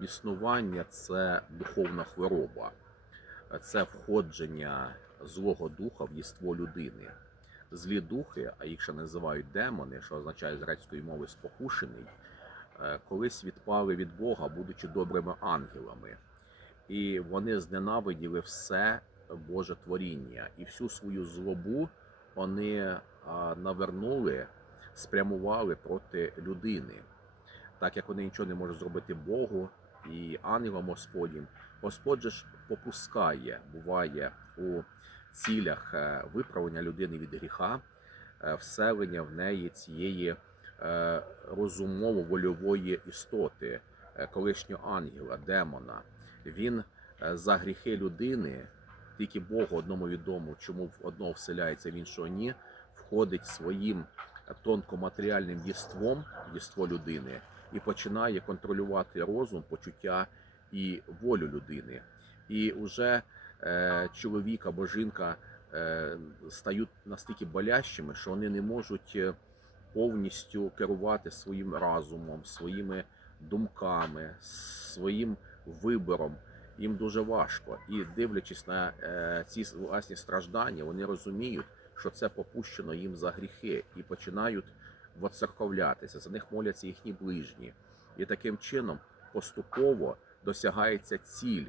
Біснування це духовна хвороба, це входження злого духа в єство людини. Злі духи, а їх ще називають демони, що означає з грецької мови спокушений, е, колись відпали від Бога, будучи добрими ангелами. І вони зненавиділи все Боже творіння і всю свою злобу вони навернули, спрямували проти людини. Так як вони нічого не можуть зробити Богу і ангелам Господнім, Господь же ж попускає, буває у цілях е, виправлення людини від гріха, е, вселення в неї цієї е, розумово-вольової істоти, колишнього ангела, демона. Він за гріхи людини, тільки Богу одному відомо, чому в одного вселяється, в іншого ні, входить своїм тонкоматеріальним єством, єство людини, і починає контролювати розум, почуття і волю людини. І вже е, чоловік або жінка е, стають настільки болящими, що вони не можуть е, повністю керувати своїм разумом, своїми думками, своїм вибором. Їм дуже важко. І дивлячись на е, ці власні страждання, вони розуміють, що це попущено їм за гріхи, і починають воцерковлятися. За них моляться їхні ближні. І таким чином поступово досягається ціль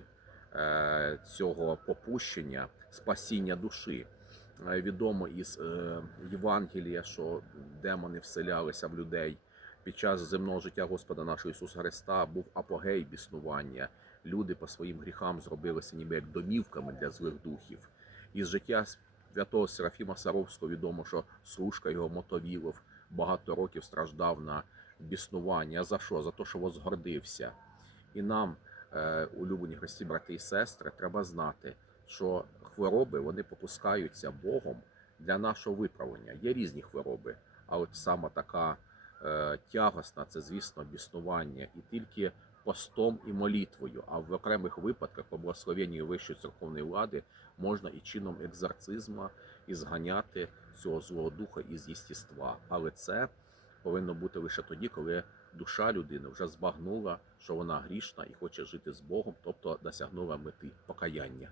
е, цього попущення, спасіння душі. Е, Відомо із е, Євангелія, що демони вселялися в людей під час земного життя Господа нашого Ісуса Христа був апогей біснування. Люди по своїм гріхам зробилися ніби як домівками для злих духів. Із життя святого Серафіма Саровського відомо, що служка його мотовілов багато років страждав на біснування. За що? За те, що возгордився. І нам, е, улюблені Христі, брати і сестри, треба знати, що хвороби вони попускаються Богом для нашого виправлення. Є різні хвороби, а от саме така е, тягосна це, звісно, біснування. І тільки постом і молитвою, а в окремих випадках по благословенню вищої церковної влади можна і чином екзорцизму і зганяти цього злого духа із єстіства. Але це повинно бути лише тоді, коли душа людини вже збагнула, що вона грішна і хоче жити з Богом, тобто досягнула мети покаяння.